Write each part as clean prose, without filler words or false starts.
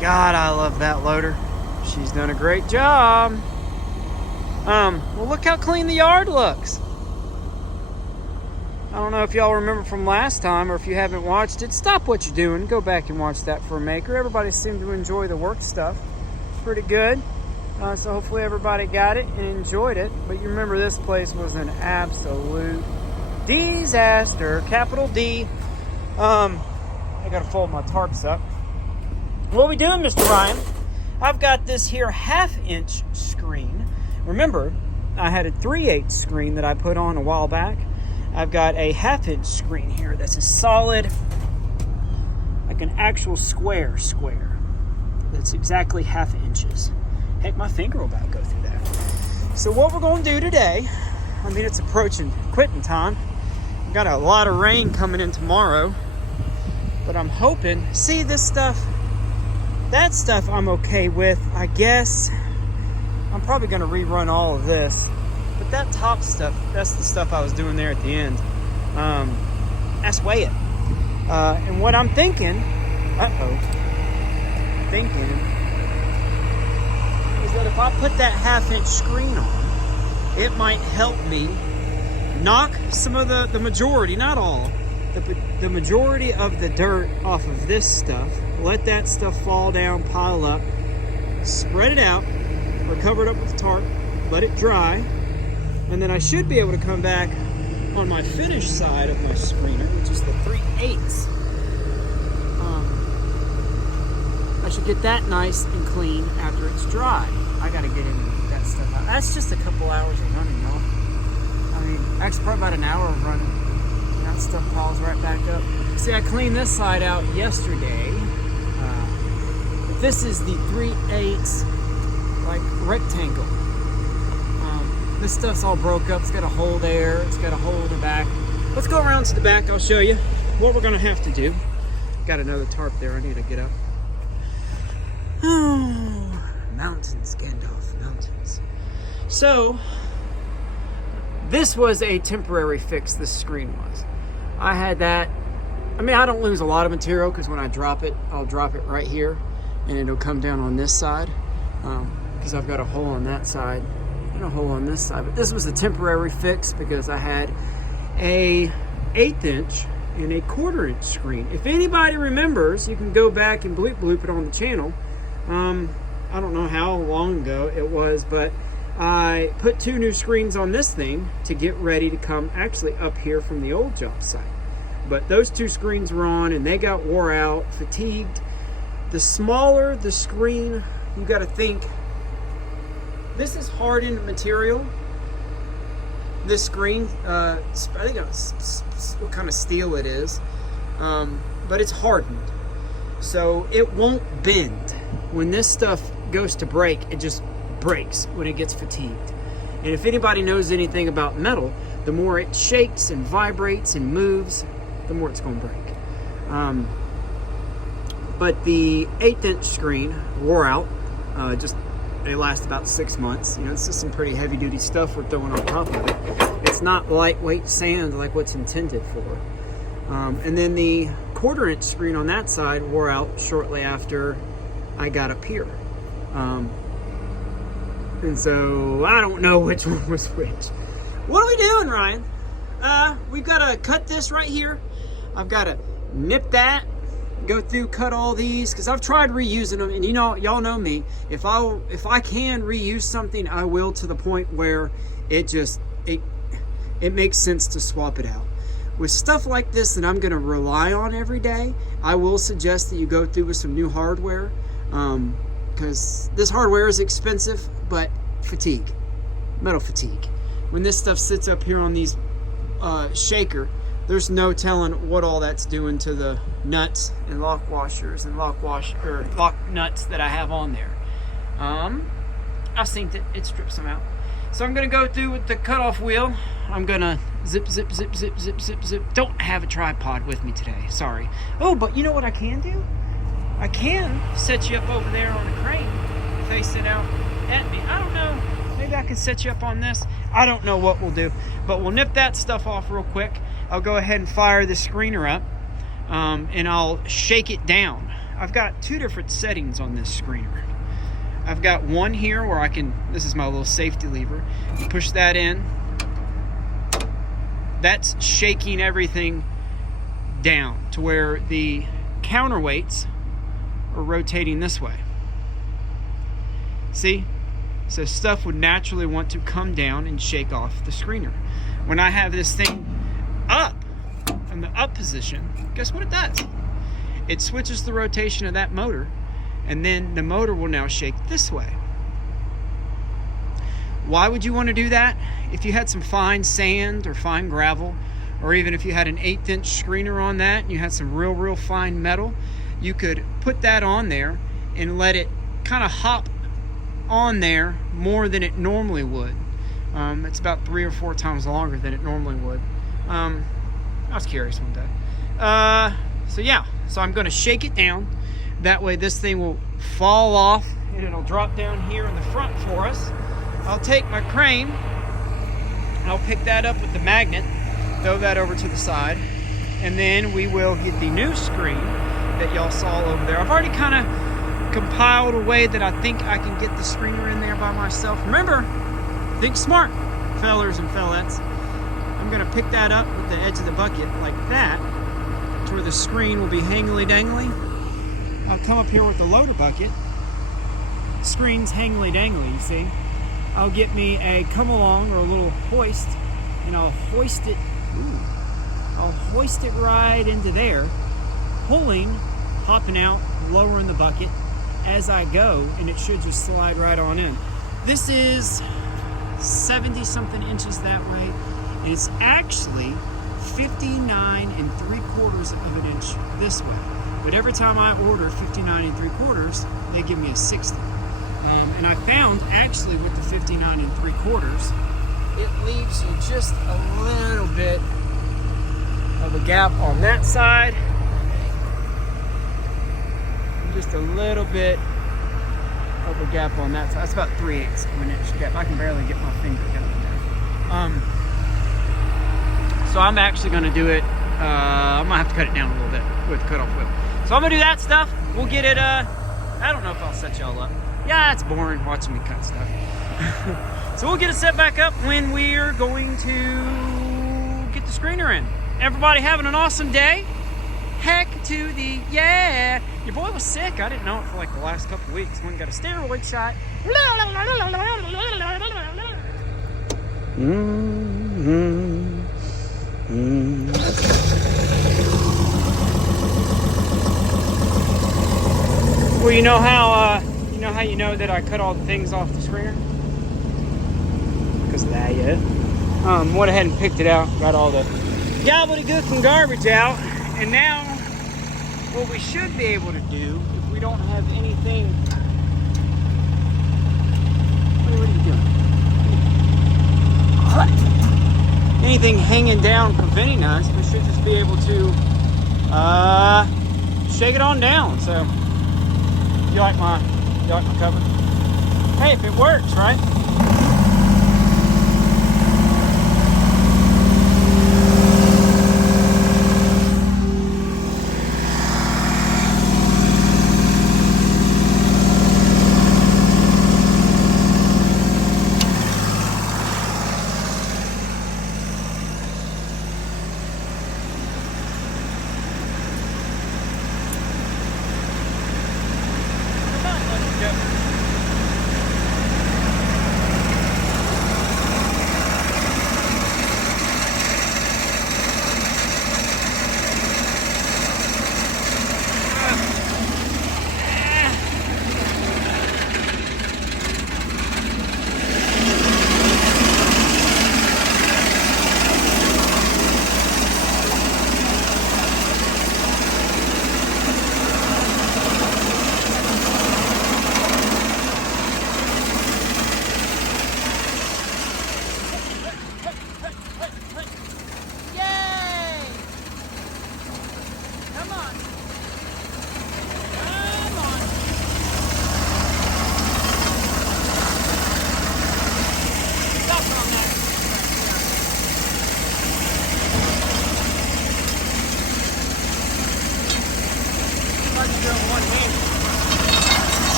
God, I love that loader. She's done a great job. Well, look how clean the yard looks. I don't know if y'all remember from last time, or if you haven't watched it, stop what you're doing. Go back and watch that for a maker. Everybody seemed to enjoy the work stuff. Pretty good. So hopefully everybody got it and enjoyed it. But you remember this place was an absolute disaster. Capital D. I gotta fold my tarps up. What we doing, Mr. Ryan? I've got this here 1/2-inch screen. Remember, I had a 3/8 screen that I put on a while back. I've got a 1/2-inch screen here that's a solid, like an actual square. That's exactly 1/2 inches. Heck, my finger will about go through that. So what we're going to do today, I mean, it's approaching quitting time. We've got a lot of rain coming in tomorrow, but I'm hoping, see this stuff, that stuff I'm okay with, I guess. I'm probably going to rerun all of this. But that top stuff, that's the stuff I was doing there at the end. That's weigh it. And what I'm thinking, is that if I put that 1/2-inch screen on, it might help me knock some of the majority, not all, the majority of the dirt off of this stuff. Let that stuff fall down, pile up, spread it out, or cover it up with a tarp, let it dry. And then I should be able to come back on my finished side of my screener, which is the 3/8. I should get that nice and clean after it's dry. I gotta get in that stuff out. That's just a couple hours of running, y'all. I mean, actually probably about an hour of running. And that stuff piles right back up. See, I cleaned this side out yesterday. This is the 3/8 like rectangle. This stuff's all broke up. It's got a hole there. It's got a hole in the back. Let's go around to the back. I'll show you what we're going to have to do. Got another tarp there. I need to get up. Oh, mountains, Gandalf, mountains. So, this was a temporary fix, this screen was. I had that. I mean, I don't lose a lot of material because when I drop it, I'll drop it right here and it'll come down on this side because I've got a hole on that side. A hole on this side, but this was a temporary fix because I had a 1/8-inch and a 1/4-inch screen. If anybody remembers, you can go back and bloop it on the channel. I don't know how long ago it was, but I put 2 new screens on this thing to get ready to come actually up here from the old job site. But those 2 screens were on and they got wore out, fatigued. The smaller the screen, you got to think. This is hardened material. This screen, I think it's what kind of steel it is, but it's hardened. So it won't bend. When this stuff goes to break, it just breaks when it gets fatigued. And if anybody knows anything about metal, the more it shakes and vibrates and moves, the more it's going to break. But the 1/8-inch screen wore out, they last about 6 months. You know, this is some pretty heavy duty stuff we're throwing on top of it. It's not lightweight sand like what's intended for. And then the 1/4-inch screen on that side wore out shortly after I got up here. And so I don't know which one was which. What are we doing, Ryan? We've got to cut this right here. I've got to nip that. Go through, cut all these, because I've tried reusing them, and you know, y'all know me. If I can reuse something, I will, to the point where it makes sense to swap it out. With stuff like this that I'm going to rely on every day, I will suggest that you go through with some new hardware, because this hardware is expensive, but fatigue, metal fatigue. When this stuff sits up here on these shaker, there's no telling what all that's doing to the nuts and lock washers and lock nuts that I have on there. I've seen it strips them out. So I'm gonna go through with the cutoff wheel. I'm gonna zip. Don't have a tripod with me today, sorry. Oh, but you know what I can do? I can set you up over there on a crane, facing out at me. I don't know, maybe I can set you up on this. I don't know what we'll do, but we'll nip that stuff off real quick. I'll go ahead and fire the screener up, and I'll shake it down. I've got two different settings on this screener. I've got one here where I can, this is my little safety lever. You push that in. That's shaking everything down to where the counterweights are rotating this way. See? So stuff would naturally want to come down and shake off the screener. When I have this thing up, in the up position, guess what it does? It switches the rotation of that motor, and then the motor will now shake this way. Why would you want to do that? If you had some fine sand or fine gravel, or even if you had an 1/8 inch screener on that and you had some real fine metal, you could put that on there and let it kind of hop on there more than it normally would. It's about 3 or 4 times longer than it normally would. I was curious one day. So yeah, so I'm gonna shake it down. That way this thing will fall off and it'll drop down here in the front for us. I'll take my crane, I'll pick that up with the magnet, throw that over to the side, and then we will get the new screen that y'all saw over there. I've already kind of compiled a way that I think I can get the screener in there by myself. Remember, think smart, fellers and fellettes. I'm gonna pick that up with the edge of the bucket like that, to where the screen will be hangly dangly. I'll come up here with the loader bucket. Screen's hangly dangly, you see. I'll get me a come along or a little hoist, and I'll hoist it. I'll hoist it right into there, pulling, hopping out, lowering the bucket as I go, and it should just slide right on in. This is 70 something inches that way, and it's actually 59 3/4 of an inch this way. But every time I order 59 3/4, they give me a 60. And I found actually with the 59 3/4, it leaves you just a little bit of a gap on that side. And just a little bit of a gap on that side. That's about 3/8 of an inch gap. I can barely get my finger down there. So I'm actually going to do it. I'm going to have to cut it down a little bit with the cutoff wheel. So I'm going to do that stuff. We'll get it. I don't know if I'll set y'all up. Yeah, it's boring watching me cut stuff. So we'll get it set back up when we're going to get the screener in. Everybody having an awesome day? Heck to the yeah. Your boy was sick. I didn't know it for like the last couple weeks. Went and got a steroid shot. Well, you know how you know that I cut all the things off the screener? Because of that, yeah. Went ahead and picked it out, got all the gobbledygook and garbage out, and now what we should be able to do, if we don't have anything. What are you doing? Anything hanging down preventing us, we should just be able to shake it on down. So you like my cover? Hey, if it works, right?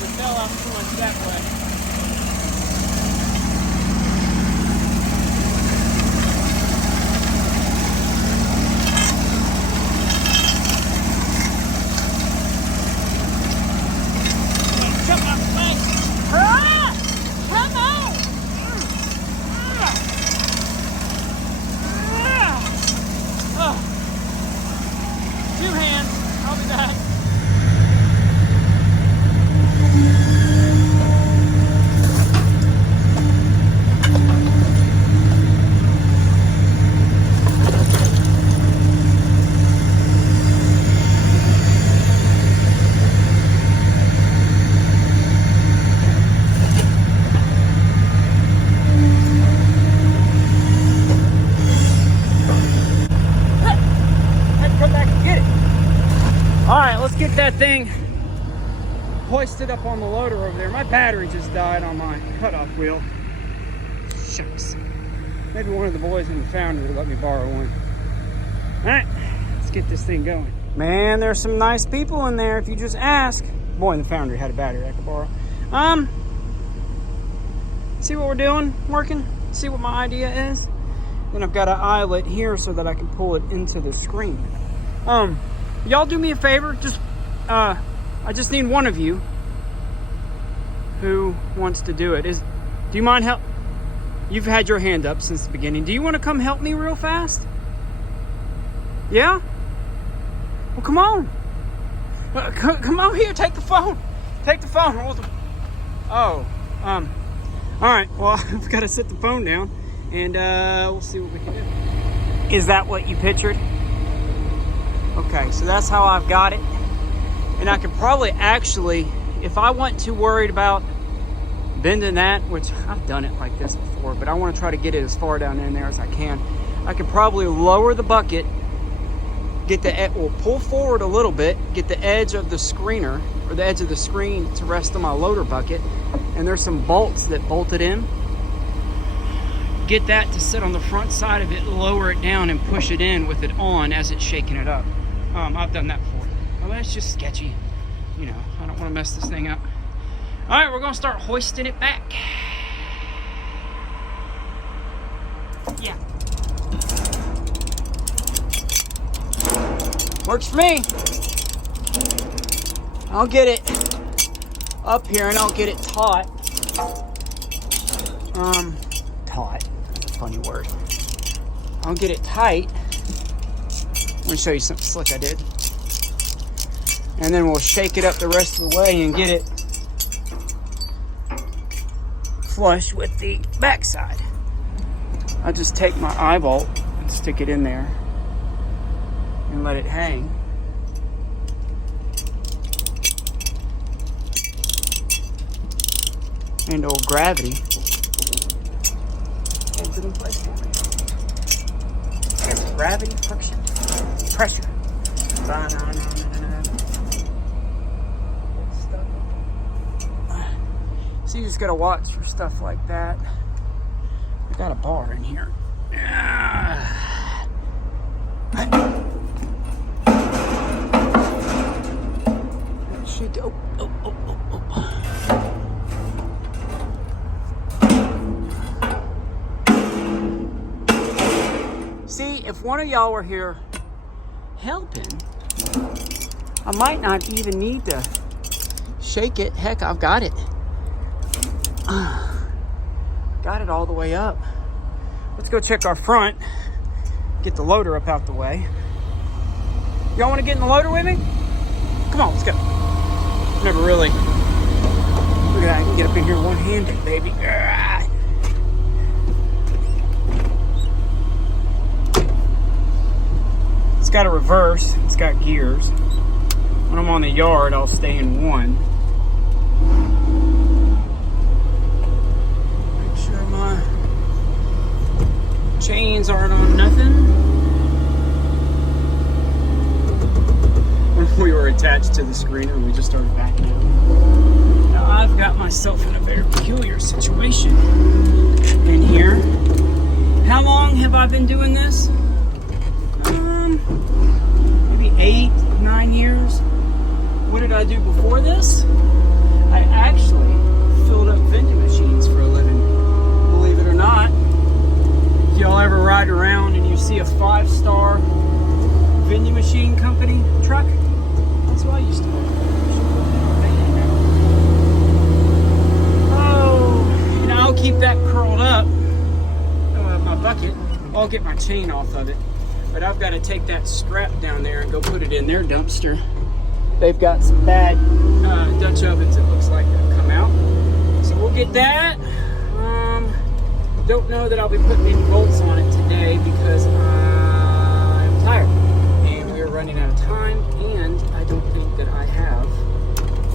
would tell I'm going that way. Get that thing hoisted up on the loader over there. My battery just died on my cutoff wheel. Shucks. Maybe one of the boys in the foundry will let me borrow one. All right, let's get this thing going. Man, there's some nice people in there if you just ask. Boy in the foundry had a battery I could borrow. See what we're doing, working? See what my idea is? Then I've got an eyelet here so that I can pull it into the screen. Y'all do me a favor, just I just need one of you who wants to do it. Do you mind help? You've had your hand up since the beginning. Do you want to come help me real fast? Yeah? Well, come on. Come on here, take the phone. Take the phone. All right, well, I've got to set the phone down and we'll see what we can do. Is that what you pictured? Okay, so that's how I've got it. And I could probably actually, if I wasn't too worried about bending that, which I've done it like this before, but I want to try to get it as far down in there as I can. I could probably lower the bucket, pull forward a little bit, get the edge of the screener, or the edge of the screen to rest on my loader bucket. And there's some bolts that bolt it in. Get that to sit on the front side of it, lower it down and push it in with it on as it's shaking it up. I've done that before. Well, that's just sketchy. You know, I don't want to mess this thing up. All right, we're going to start hoisting it back. Yeah. Works for me. I'll get it up here and I'll get it taut. Taut. That's a funny word. I'll get it tight. I'm going to show you something slick I did. And then we'll shake it up the rest of the way and get it flush with the backside. I'll just take my eye bolt and stick it in there and let it hang. And old gravity holds it in place for me. It's gravity, friction, pressure. So you just gotta watch for stuff like that. I got a bar in here. Shoot. Oh. See, if one of y'all were here helping, I might not even need to shake it. Heck, I've got it. Got it all the way up. Let's go check our front. Get the loader up out the way. Y'all want to get in the loader with me? Come on, let's go. Never really. Look at that, I can get up in here one-handed, baby. It's got a reverse. It's got gears. When I'm on the yard, I'll stay in one. Make sure my chains aren't on nothing. When we were attached to the screener, we just started backing up. Now I've got myself in a very peculiar situation in here. How long have I been doing this? Maybe 8, 9 years. What did I do before this? I I actually filled up vending machines for a living. Believe it or not. If y'all ever ride around and you see a 5-star vending machine company truck, that's what I used to work for. Oh, and I'll keep that curled up. My bucket. I'll get my chain off of it. But I've got to take that scrap down there and go put it in their dumpster. They've got some bad Dutch ovens, it looks like, that come out. So we'll get that. Don't know that I'll be putting any bolts on it today because I'm tired. And we're running out of time. And I don't think that I have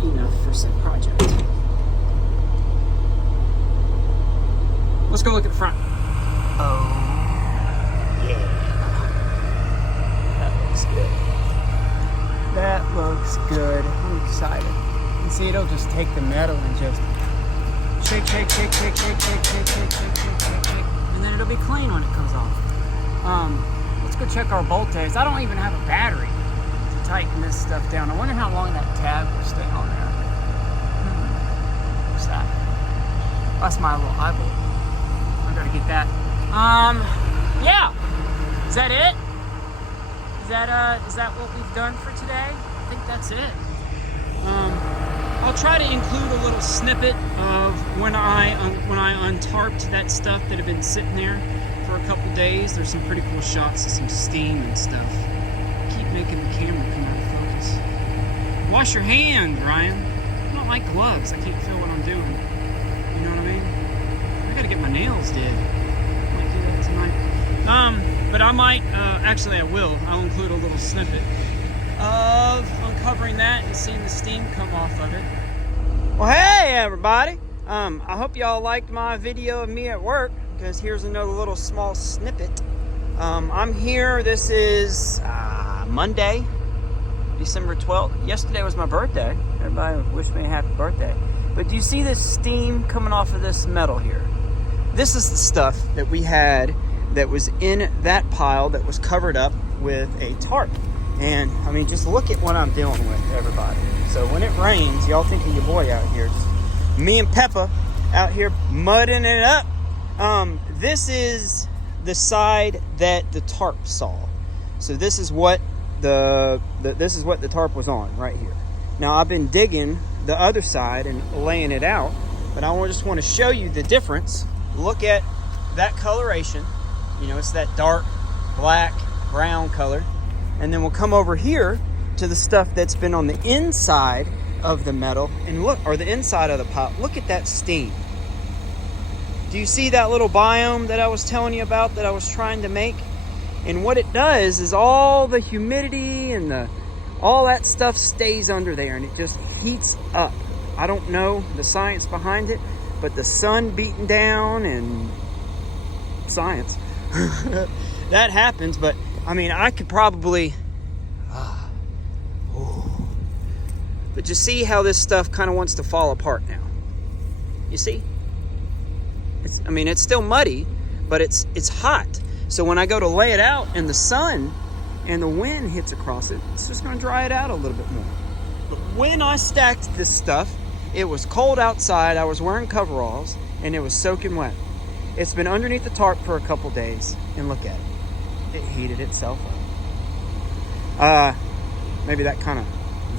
enough for said project. Let's go look at the front. Oh, yeah. That looks good. That looks good. I'm excited. You see, it'll just take the metal and just shake, shake, shake, shake, shake, shake, shake, shake, shake, shake, shake, shake. And then it'll be clean when it comes off. Let's go check our bolt tags. I don't even have a battery to tighten this stuff down. I wonder how long that tab will stay on there. What's that? That's my little eyeball. I gotta get that. Yeah. Is that it? Is that what we've done for today? I think that's it. I'll try to include a little snippet of when I untarped that stuff that had been sitting there for a couple days. There's some pretty cool shots of some steam and stuff. Keep making the camera come out of focus. Wash your hand, Ryan. I don't like gloves. I can't feel what I'm doing. You know what I mean? I gotta get my nails did. Might do that tonight. But I might, actually I will. I'll include a little snippet of uncovering that and seeing the steam come off of it. Well, hey everybody. I hope y'all liked my video of me at work, because here's another little small snippet. I'm here, this is Monday, December 12th. Yesterday was my birthday. Everybody wished me a happy birthday. But do you see this steam coming off of this metal here? This is the stuff that we had that was in that pile that was covered up with a tarp. And I mean, just look at what I'm dealing with, everybody. So when it rains, y'all think of your boy out here. Just me and Peppa out here mudding it up. This is the side that the tarp saw. So this is what this is what the tarp was on right here. Now I've been digging the other side and laying it out, but I just want to show you the difference. Look at that coloration. You know, it's that dark black brown color. And then we'll come over here to the stuff that's been on the inside of the metal, and look, or the inside of the pile. Look at that steam. Do you see that little biome that I was telling you about, that I was trying to make? And what it does is all the humidity and all that stuff stays under there, and it just heats up. I don't know the science behind it, but the sun beating down and science. That happens. But I mean, I could probably but you see how this stuff kind of wants to fall apart now. You see? It's still muddy, but it's hot. So when I go to lay it out in the sun and the wind hits across it, it's just going to dry it out a little bit more. But when I stacked this stuff, it was cold outside. I was wearing coveralls and it was soaking wet. It's been underneath the tarp for a couple days, and look at it. It heated itself up. Maybe that kind of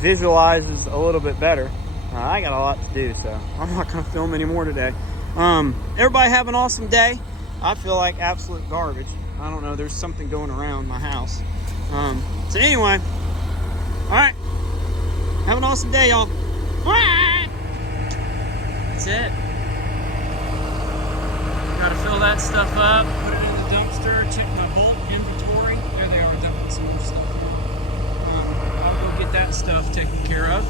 visualizes a little bit better. I got a lot to do, so I'm not going to film anymore today. Everybody have an awesome day. I feel like absolute garbage. I don't know, there's something going around my house. So anyway, alright. Have an awesome day, y'all. That's it. Gotta fill that stuff up, put it in the dumpster, check my bolt inventory. There they are, dumping some more stuff. I'll go get that stuff taken care of.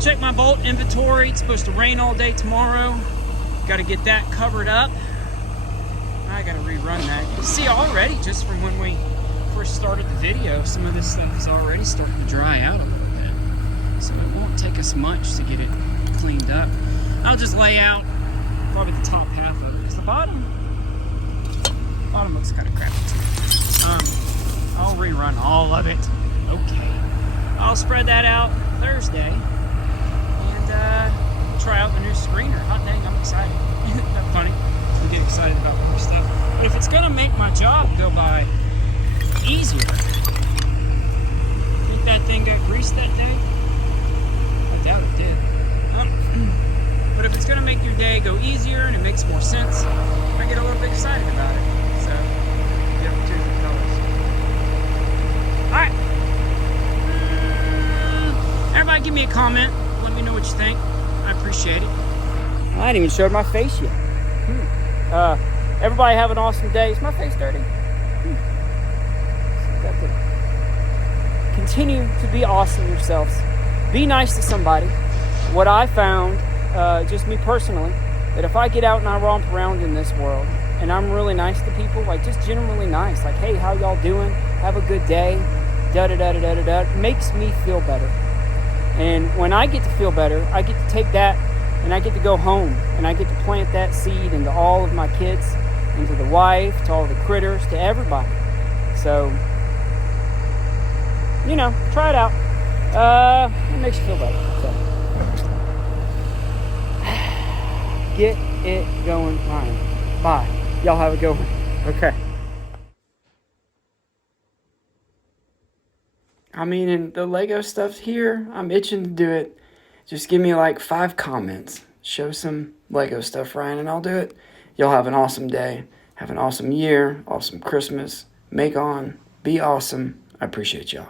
Check my bolt inventory. It's supposed to rain all day tomorrow. Gotta get that covered up. I gotta rerun that. You see already, just from when we first started the video, some of this stuff is already starting to dry out a little bit. So it won't take us much to get it cleaned up. I'll just lay out probably the top half of it, because the bottom looks kind of crappy too. I'll rerun all of it. Okay. I'll spread that out Thursday and try out the new screener. Hot dang, I'm excited. Isn't that funny? I get excited about more stuff. But if it's gonna make my job go by easier, think that thing got greased that day? I doubt it did. But if it's gonna make your day go easier and it makes more sense, I get a little bit excited about it. So, you have two different colors. Alright. Everybody give me a comment. Let me know what you think. I appreciate it. I ain't even showed my face yet. Everybody have an awesome day. Is my face dirty? Continue to be awesome yourselves. Be nice to somebody. What I found, just me personally, that if I get out and I romp around in this world and I'm really nice to people, like just generally nice, like, hey, how y'all doing? Have a good day. Da-da-da-da-da-da. Makes me feel better. And when I get to feel better, I get to take that and I get to go home and I get to plant that seed into all of my kids, into the wife, to all the critters, to everybody. So, you know, try it out. It makes you feel better. So, get it going, Ryan. Bye. Y'all have a good one. Okay. I mean, and the Lego stuff's here. I'm itching to do it. Just give me like 5 comments. Show some Lego stuff, Ryan, and I'll do it. Y'all have an awesome day. Have an awesome year. Awesome Christmas. Make on. Be awesome. I appreciate y'all.